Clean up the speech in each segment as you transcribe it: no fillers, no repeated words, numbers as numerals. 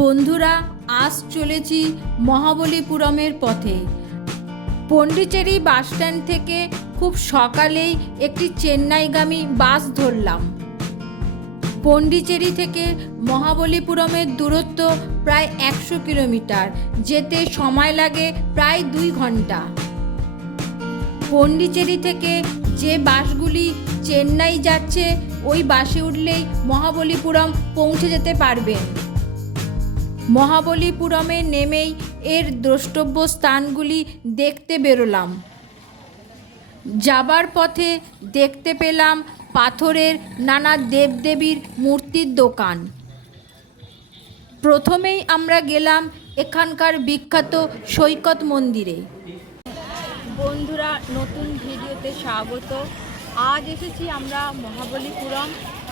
বন্ধুরা, আজ চলেছি মহাবলীপুরমের পথে। পন্ডিচেরি বাসস্ট্যান্ড থেকে খুব সকালেই একটি চেন্নাইগামী বাস ধরলাম। পন্ডিচেরি থেকে মহাবলীপুরমের দূরত্ব প্রায় 100 কিলোমিটার, যেতে সময় লাগে প্রায় 2 ঘন্টা। পন্ডিচেরি থেকে যে বাসগুলি চেন্নাই যাচ্ছে ওই বাসে উঠলেই মহাবলীপুরম পৌঁছে যেতে পারবেন। মহাবলীপুরমে নেমেই এর দ্রষ্টব্য স্থানগুলি দেখতে বেরোলাম। যাবার পথে দেখতে পেলাম পাথরের নানা দেবদেবীর মূর্তির দোকান। প্রথমেই আমরা গেলাম এখানকার বিখ্যাত সৈকত মন্দিরে। বন্ধুরা, নতুন ভিডিওতে স্বাগত। আজ এসেছি আমরা মহাবলীপুরম।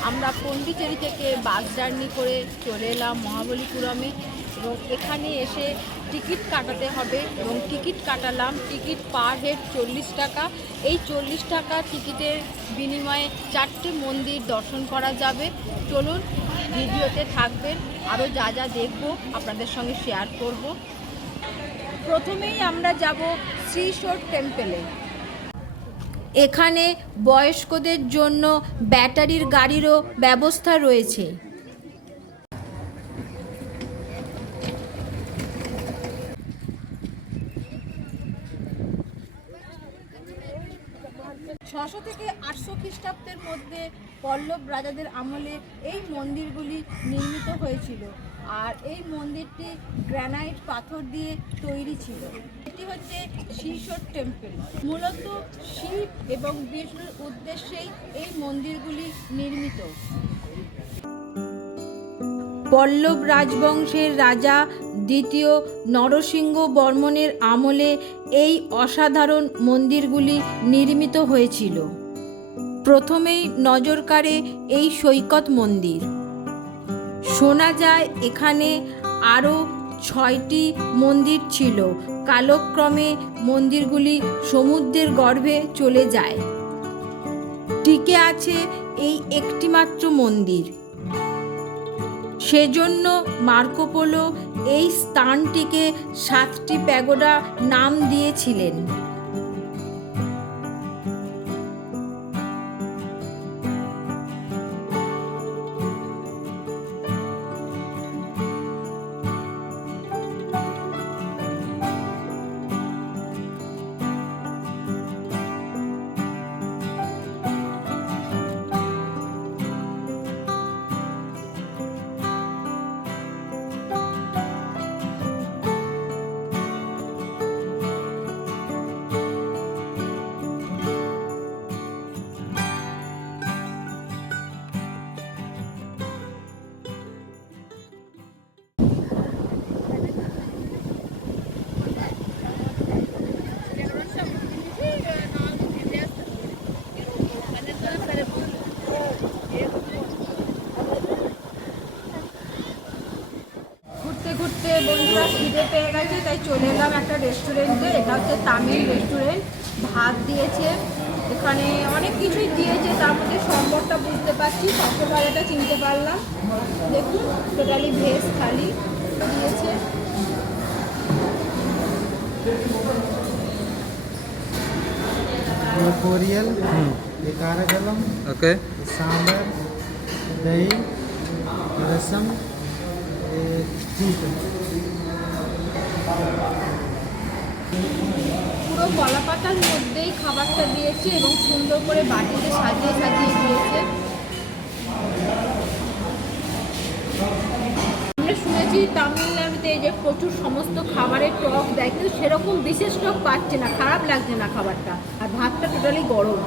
আমরা পন্ডিচেরি থেকে বাস জার্নি করে চলে এলাম মহাবলীপুরমে এবং এখানে এসে টিকিট কাটাতে হবে এবং টিকিট কাটালাম। টিকিট পার হেড 40 টাকা। এই 40 টাকা টিকিটের বিনিময়ে 4টে মন্দির দর্শন করা যাবে। চলুন, ভিডিওতে থাকবেন, আরও যা যা দেখব আপনাদের সঙ্গে শেয়ার করব। প্রথমেই আমরা যাব শ্রীশোর টেম্পেলে। এখানে বয়স্কদের জন্য ব্যাটারির গাড়িরও ব্যবস্থা রয়েছে। ছশো থেকে 800 খ্রিস্টাব্দের মধ্যে পল্লব রাজাদের আমলে এই মন্দিরগুলি নির্মিত হয়েছিল, আর এই মন্দিরটি গ্রানাইট পাথর দিয়ে তৈরি ছিল। এটি হচ্ছে শ্রীশোর টেম্পল। মূলত শিব এবং বিষ্ণুর উদ্দেশ্যেই এই মন্দিরগুলি নির্মিত। পল্লব রাজবংশের রাজা দ্বিতীয় নরসিংহ বর্মনের আমলে এই অসাধারণ মন্দিরগুলি নির্মিত হয়েছিল। প্রথমেই নজর কাড়ে এই সৈকত মন্দির। শোনা যায় এখানে আরও 6টি মন্দির ছিল। কালক্রমে মন্দিরগুলি সমুদ্রের গর্ভে চলে যায়। টিকে আছে এই একটিমাত্র মন্দির। সেজন্য মার্কো পোলো এই স্থানটিকে 7টি প্যাগোডা নাম দিয়েছিলেন। ঘুরতে বন্ধুরা খিদে পেয়ে গেছে, তাই চলে এলাম একটা রেস্টুরেন্টে। এটা হচ্ছে তামিল রেস্টুরেন্ট। ভাত দিয়েছে, এখানে অনেক কিছুই দিয়েছে, তার মধ্যে সম্বরটা বুঝতে পারছি, পাঁচশো ভাজাটা চিনতে পারলাম। দেখুন, টোটালি ভেজ থালি দিয়েছে। कोरियल ये कारागलम ओके सांबर दही रसम পুরো কলা পাতার মধ্যেই খাবারটা দিয়েছে এবং সুন্দর করে বাটিতে সাজিয়ে সাজিয়ে দিয়েছে। আমরা শুনেছি তামিলনাড়ুতে যে প্রচুর সমস্ত খাবারের টক দেয়, কিন্তু সেরকম বিশেষ টক পাচ্ছে না, খারাপ লাগছে না খাবারটা। আর ভাতটা টোটালি গরম।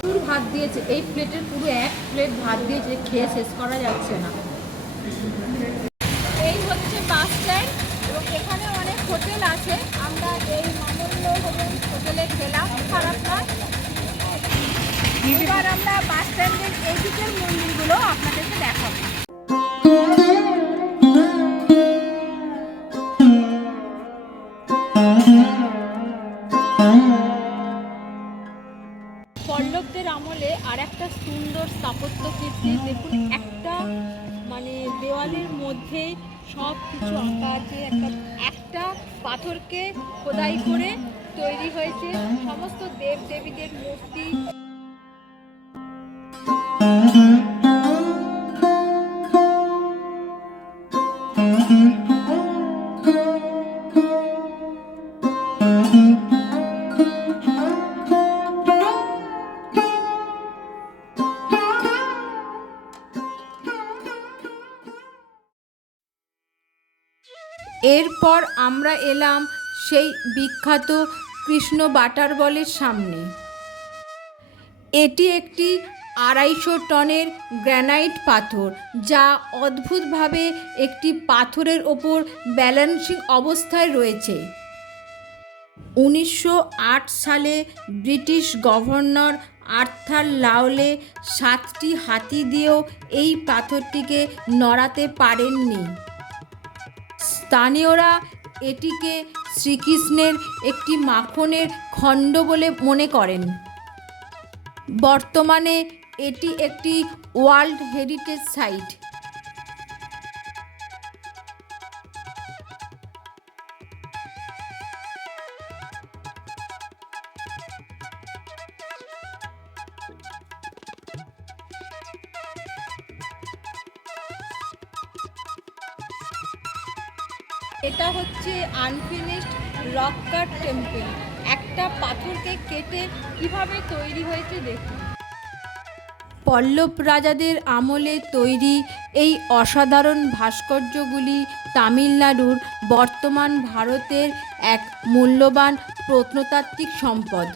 প্রচুর ভাত দিয়েছে, এই প্লেটের পুরো 1 প্লেট ভাত দিয়েছে, খেয়ে শেষ করা যাচ্ছে না। এই হচ্ছে বাস স্ট্যান্ড এবং এখানে অনেক হোটেল আছে। আমরা এই মামল্য হোটেলে খেলাম, খারাপ না। এবার আমরা বাস স্ট্যান্ডের এই দিকের মন্দিরগুলো আপনাদেরকে দেখাবো। পল্লবদের মৌর্যদের আমলে আর একটা সুন্দর স্থাপত্য কীর্তি দেখুন, একটা মানে দেওয়ালের মধ্যে সব কিছু আঁকা আছে, একটা পাথরকে খোদাই করে তৈরি হয়েছে সমস্ত দেব দেবীদের মূর্তি। এরপর আমরা এলাম সেই বিখ্যাত কৃষ্ণ বাটারবলের সামনে। এটি একটি 250 টনের গ্রানাইট পাথর, যা অদ্ভুতভাবে একটি পাথরের ওপর ব্যালেন্সিং অবস্থায় রয়েছে। 1908 সালে ব্রিটিশ গভর্নর আর্থার লাওলে 7টি হাতি দিয়েও এই পাথরটিকে নড়াতে পারেননি। স্থানীয়রা এটিকে শ্রীকৃষ্ণের একটি মাখনের খণ্ড বলে মনে করেন। বর্তমানে এটি একটি ওয়ার্ল্ড হেরিটেজ সাইট। এটা হচ্ছে আনফিনিশড রক কাট টেম্পল। একটা পাথরকে কেটে কিভাবে তৈরি হয়েছে দেখুন। পল্লব রাজাদের আমলে তৈরি এই অসাধারণ ভাস্কর্যগুলি তামিলনাড়ুর বর্তমান ভারতের এক মূল্যবান প্রত্নতাত্ত্বিক সম্পদ।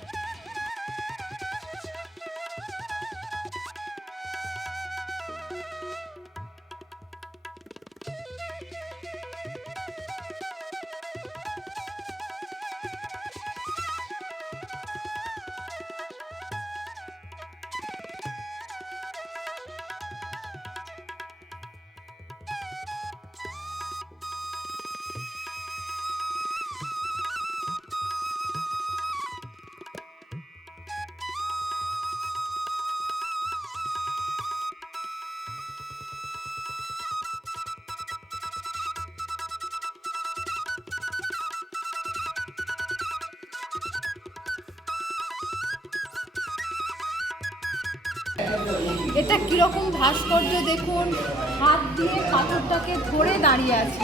এটা কিরকম ভাস্কর্য দেখুন, হাত দিয়ে পাথরটাকে ধরে দাঁড়িয়ে আছে।